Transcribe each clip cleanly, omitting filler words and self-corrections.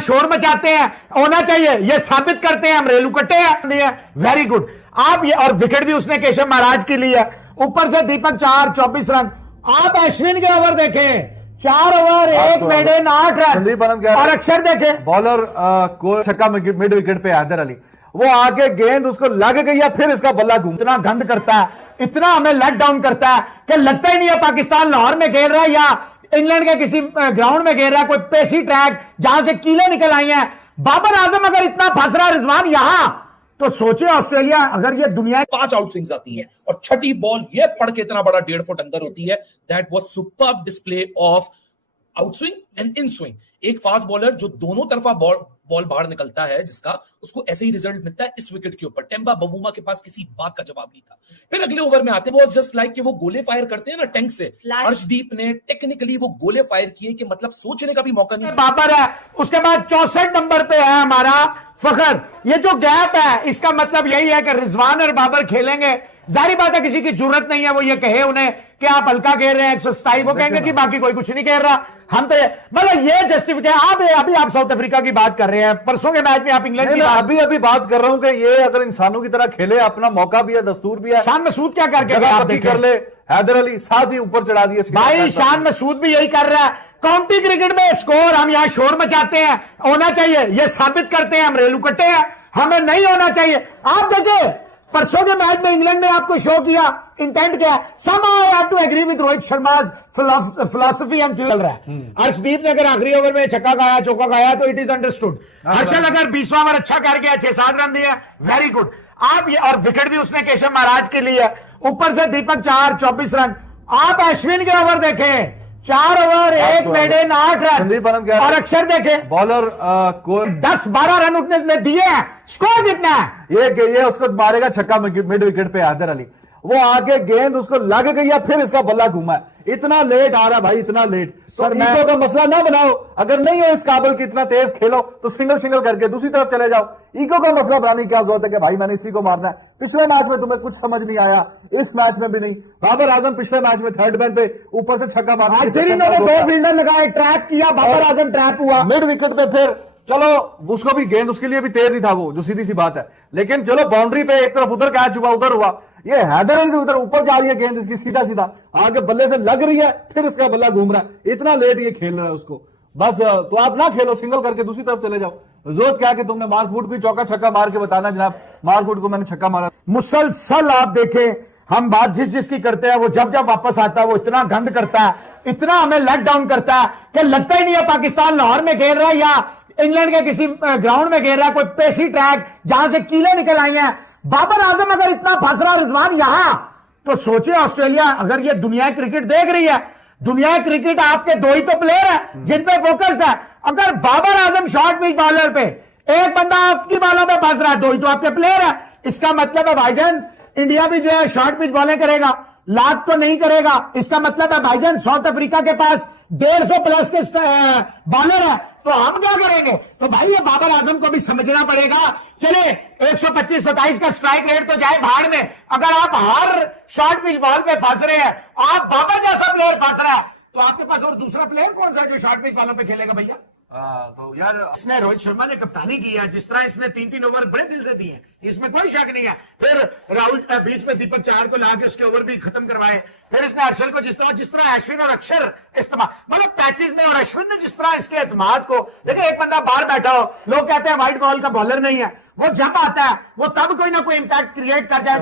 शोर मचाते हैं, होना चाहिए, ये साबित करते हैं हम रेलू कट्टे हैं। Very good. आप ये, और विकेट भी उसने केशव महाराज की ली है। ऊपर से दीपक 4 24 रन। आप अश्विन के ओवर देखें, 4 ओवर 1 मेडन 8 रन। और अक्षर देखें, बॉलर को छक्का मिड विकेट पे हैदर अली, वो आके गेंद उसको लग गई है, फिर इसका बल्ला घूम, इतना गंद करता है, इतना हमें लेट डाउन करता है कि लगता ही नहीं है पाकिस्तान लाहौर में खेल रहा है या इंग्लैंड के किसी ग्राउंड में खेल रहा है, कोई पेसी ट्रैक जहां से कीले निकल आई हैं। बाबर आजम अगर इतना फंस रहा है रिजवान यहां, तो सोचे ऑस्ट्रेलिया अगर ये दुनिया 5 आउट स्विंग्स आती हैं और छठी बॉल ये पढ़ के इतना बड़ा 1.5 फुट अंदर होती है। That was superb display of out swing and in swing. एक फास्ट बॉलर जो दोनों तरफा बॉल बाहर निकलता है, जिसका उसको ऐसे ही रिजल्ट मिलता है इस विकेट के ऊपर। टेम्बा बवूमा के पास किसी बात का जवाब नहीं था। फिर अगले ओवर में आते हैं, वो जस्ट लाइक कि वो गोले फायर करते हैं ना टैंक से, अर्शदीप ने टेक्निकली वो गोले फायर किए कि मतलब सोचने का भी मौका नहीं। बाबर है, उसके बाद 64 नंबर पे है हमारा फखर। ये जो गैप है इसका मतलब यही है कि रिजवान और बाबर खेलेंगे। जाहिर बात है किसी की जरूरत नहीं है वो ये कहे उन्हें कि आप हल्का खेल रहे हैं 127, वो कहेंगे कि बाकी कोई कुछ नहीं कह रहा। हम तो मतलब ये जस्टिफिकेशन। अभी आप साउथ अफ्रीका की बात कर रहे हैं, परसों के मैच में आप इंग्लैंड की अभी बात कर रहा हूं कि ये अगर इंसानों की तरह खेले, अपना मौका भी है, दस्तूर भी है। शान मसूद क्या करके कर ले, हैदर अली साथ ही ऊपर चढ़ा दिए भाई। शान मसूद भी यही कर रहा है। काउंटी क्रिकेट में स्कोर हम यहां शोर मचाते हैं, होना चाहिए, ये साबित करते हैं हम रेलू कट्टे हैं, हमें नहीं होना चाहिए। आप देखिए परसों के मैच में इंग्लैंड ने आपको शो किया इंटेंट क्या है। somehow I have to agree with Rohit Sharma philosophy and चल रहा है। अर्शदीप ने अगर आखिरी ओवर में छक्का खाया चौका खाया तो इट इज अंडरस्टूड। हर्षल अगर 20वां ओवर अच्छा कर गया, 6-7 रन दिया, वेरी गुड। आप ये, और विकेट भी उसने केशव महाराज के लिए है। ऊपर से दीपक 4 24 रन। आप अश्विन के ओवर देखें, 4 ओवर 1 मेडन 8 रन। और अक्षर देखें, बॉलर को 10-12 रन उसने दिए हैं। स्कोर कितना है? ये उसको मारेगा छक्का मिड विकेट पे हैदर अली, वो आके गेंद उसको लग गई है, फिर इसका बल्ला घूमा है। इतना लेट आ रहा भाई, इतना लेट। सर ईगो का मसला ना बनाओ, अगर नहीं है इस काबिल की इतना तेज खेलो तो सिंगल करके दूसरी तरफ चले जाओ। ईगो का मसला बनाने की क्या जरूरत है कि भाई मैंने इसी को मारना है। पिछले मैच में तुम्हें कुछ समझ नहीं आया, इस मैच में भी नहीं। बाबर आजम पिछले मैच में थर्ड मैन पे ऊपर से छक्का मारा, फिर इन्होंने 2 फील्डर लगाए, ट्रैप किया, बाबर आजम ट्रैप हुआ मिड विकेट पे। फिर चलो उसको भी गेंद उसके लिए भी तेज ही था वो, जो सीधी सी बात है। लेकिन चलो बाउंड्री पे एक तरफ उधर कैच हुआ, उधर हुआ। ये हैदर अली उधर ऊपर जा रही है गेंद इसकी सीधा आगे बल्ले से लग रही है, फिर इसका बल्ला घूम रहा है। इतना लेट ये खेल रहा है उसको। बस तो आप ना खेलो, सिंगल करके दूसरी तरफ चले जाओ। जरूरत क्या कि तुमने मार्कवुड को चौका छक्का मार के बताना जनाब मार्कवुड को मैंने छक्का मारा। मुसलसल आप देखें, हम बात जिसकी करते हैं वो जब वापस आता है वो इतना गंद करता है, इतना हमें लेट डाउन करता है कि लगता ही नहीं है पाकिस्तान लाहौर में खेल रहा है या इंग्लैंड के किसी ग्राउंड में खेल रहा है, कोई पेसी ट्रैक जहां से कीले निकल आई हैं। बाबर आजम अगर इतना फंस रहा रिजवान यहां, तो सोचे ऑस्ट्रेलिया अगर ये दुनिया क्रिकेट देख रही है। दुनिया क्रिकेट आपके 2 ही तो प्लेयर है जिन पे फोकस्ड है। अगर Babar Azam short pitch bowler पे, एक बंदा आपकी बॉलों पे फंस रहा है, 2 ही तो आपके प्लेयर है। इसका मतलब है भाईजान इंडिया भी जो है शॉर्ट पिच बॉलिंग करेगा, लाख तो नहीं करेगा। इसका मतलब है भाईजान साउथ अफ्रीका के पास 150 प्लस के बॉलर है, तो हम क्या करेंगे? तो भाई ये बाबर आजम को भी समझना पड़ेगा। चले 125-27 का स्ट्राइक रेट तो जाए भाड़ में, अगर आप हर शॉर्ट पिच बॉल पे फंस रहे हैं, आप बाबर जैसा प्लेयर फंस रहा है, तो आपके पास और दूसरा प्लेयर कौन सा है जो शॉर्ट पिच बॉलों पे खेलेगा भैया? तो यार इसने रोहित शर्मा ने कप्तानी की है, जिस तरह इसने 3-3 ओवर बड़े दिल से दिए, इसमें कोई शक नहीं है। फिर राहुल बीच में दीपक 4 को लाके उसके ओवर भी खत्म करवाए। फिर इसने हर्षल को जिस तरह अश्विन और अक्षर इस्तेमाल, मतलब पैचेस में, और अश्विन ने जिस तरह इसके एतमाद को, देखिए एक बंदा बाहर बैठा हो, लोग कहते हैं व्हाइट बॉल का बॉलर नहीं है, वो जब आता है वो तब कोई ना कोई इंपैक्ट क्रिएट कर जाए।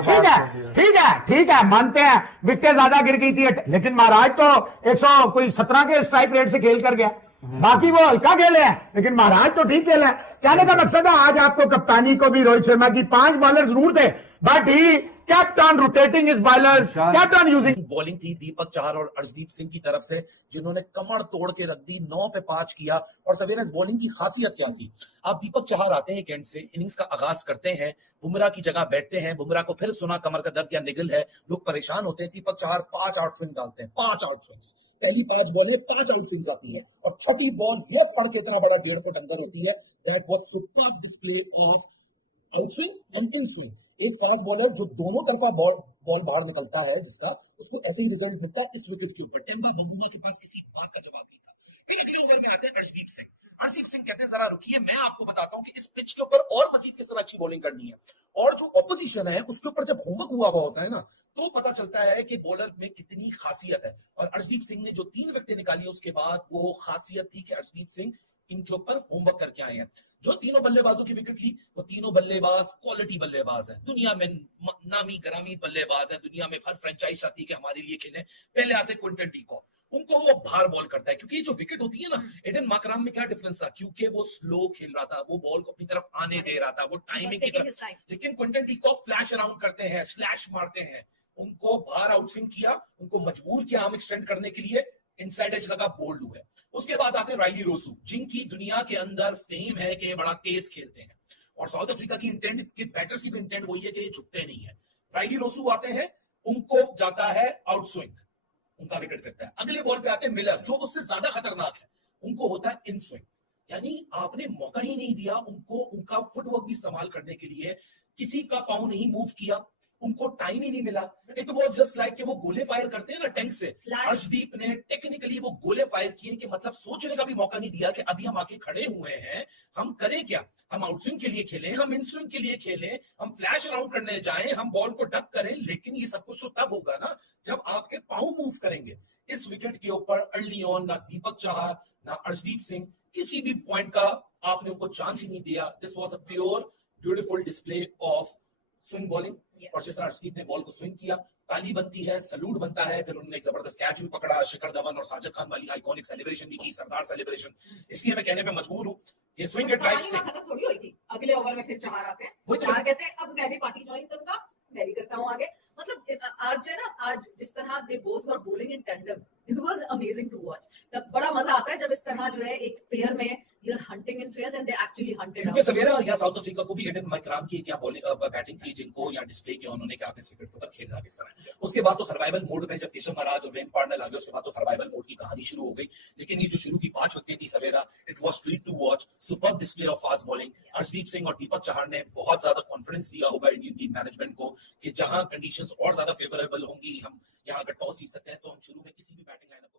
ठीक है मानते हैं विकेटें ज्यादा गिर गई थी, लेकिन महाराज तो 117 के स्ट्राइक रेट से खेल कर गया। बाकी वो हल्का खेले हैं, लेकिन महाराज तो ठीक खेला है। कहने का मकसद है आज आपको कप्तानी को भी रोहित शर्मा की 5 बॉलर जरूर थे, but he kept on rotating his bowlers, kept on using bowling थी दीपक 4 और अर्शदीप सिंह की तरफ से, जिन्होंने कमर तोड़ के रख दी, 9 पे 5 किया। और सवेरे इस बॉलिंग की खासियत क्या थी? आप दीपक 4 आते हैं एंड से, इनिंग्स का आगाज करते हैं, बुमराह की जगह बैठते हैं, बुमराह को फिर सुना कमर का दर्द या निगल है, लोग परेशान होते हैं। दीपक 4 5 आउट स्विंग डालते हैं, 5 आउट स्विंग्स, पहली 5 बॉलें 5 आउट स्विंग्स आती है, और छठी बॉल ये पढ़ के इतना बड़ा 1.5 फुट अंदर होती है। That was superb display of out swing and in swing. एक फास्ट बॉलर जो दोनों तरफा बॉल बाहर निकलता है, जिसका उसको ऐसे ही रिजल्ट मिलता है इस विकेट के ऊपर। टेम्बा बवूमा के पास किसी बात का जवाब नहीं था। फिर अगले ओवर में आते हैं अर्शदीप सिंह। अर्शदीप सिंह कहते हैं जरा रुकिए, मैं आपको बताता हूं कि इस पिच के ऊपर और मजीद किस तरह अच्छी बॉलिंग करनी है। और जो ऑपोजिशन है उसके ऊपर जब होमवर्क हुआ होता है ना, तो पता चलता है कि बॉलर में कितनी खासियत है। और अर्शदीप सिंह ने जो 3 विकेटें निकाली उसके बाद वो खासियत थी कि अर्शदीप सिंह इनके ऊपर होमवर्क करके आए हैं। जो तीनों बल्लेबाजों की विकेट ली, वो तीनों बल्लेबाज क्वालिटी बल्लेबाज है, दुनिया में नामी गरामी बल्लेबाज है, दुनिया में हर फ्रेंचाइज चाहती है कि हमारे लिए खेलें। पहले आते क्विंटन डी कॉक, उनको वो बाहर बॉल करता है, क्योंकि ये जो विकेट होती है ना, एडन मार्करम में क्या डिफरेंस था, क्योंकि वो स्लो खेल रहा था, वो बॉल को अपनी तरफ आने दे रहा था, वो टाइमिंग की तरफ। लेकिन Quinton de Kock flash around करते हैं, स्लैश मारते हैं, उनको बाहर आउटस्विंग किया, उनको मजबूर किया आर्म एक्सटेंड करने के लिए, इनसाइड एज लगा, बोल्ड हुए। उसके बाद आते हैं राइली रोसू, जिनकी दुनिया के अंदर फेम है कि बड़ा तेज खेलते हैं, और साउथ अफ्रीका की इंटेंट की बैटर्स की भी इंटेंट वही है कि ये झुकते नहीं है। राइली रोसू आते हैं, उनको जाता है आउटस्विंग, उनका विकेट करता है। अगले बॉल पे आते हैं मिलर, जो उससे ज्यादा खतरनाक है, उनको होता है इन स्विंग। यानी आपने मौका ही नहीं दिया उनको उनका फुटवर्क भी इस्तेमाल करने के लिए, किसी का पाँव नहीं मूव किया, उनको टाइम ही नहीं मिला। इट वाज जस्ट लाइक कि वो गोले फायर करते हैं ना टैंक से, अर्शदीप ने टेक्निकली वो गोले फायर किए कि मतलब सोचने का भी मौका नहीं दिया कि अभी हम आके खड़े हुए हैं, हम करें क्या, हम आउटस्विंग के लिए खेलें, हम इन स्विंग के लिए खेलें, हम फ्लैश अराउंड करने जाएं, हम बॉल को डक करें। लेकिन ये सब कुछ तो तब होगा ना जब आपके पाँव मूव करेंगे। इस विकेट के ऊपर अर्ली ऑन ना दीपक चहार ना अर्शदीप सिंह किसी भी पॉइंट का आपने उनको चांस ही नहीं दिया। This was a pure beautiful display of swing bowling. और जिस तरह अर्शदीप ने बॉल को स्विंग किया, ताली बनती है, सलूट बनता है, फिर उन्होंने एक जबरदस्त कैच भी पकड़ा, शिखर धवन और साजिद खान वाली आइकॉनिक सेलिब्रेशन भी की, सरदार सेलिब्रेशन। इसलिए मैं कहने पे मजबूर हूं कि स्विंग एट टाइप से खत्म थोड़ी हुई थी। अगले ओवर में फिर चहार आते हैं, वो तो- चहार कहते हैं अब मैं भी पार्टी ज्वाइन करूंगा, मैं भी करता हूं आगे। मतलब आज जो है ना, आज जिस तरह they both were bowling in tandem, it was amazing to watch. तब बड़ा मजा आता है जब इस तरह जो है एक प्लेयर में you are hunting in players and they actually hunted. क्योंकि सवेरा या साउथ अफ्रीका को भी एडन मार्करम की क्या बैटिंग थी, जिनको या डिस्प्ले किया उन्होंने कि आपने विकेट को खेलना किस तरह। उसके बाद तो सर्वाइवल मोड में जब केशव महाराज और वेन पार्टनर आ गए, उसके बाद तो सर्वाइवल मोड की कहानी शुरू हो गई। लेकिन ये जो शुरू की 5 विकेट थी सवेरा, it was treat to watch, super display of fast bowling. Arshdeep Singh और दीपक चहार ने बहुत ज्यादा कॉन्फिडेंस दिया होगा इंडियन टीम मैनेजमेंट को कि जहां कंडीशंस और ज्यादा फेवरेबल होंगी, हम यहाँ अगर टॉस जीत सकते हैं तो हम शुरू में किसी भी बैटिंग लाइनअप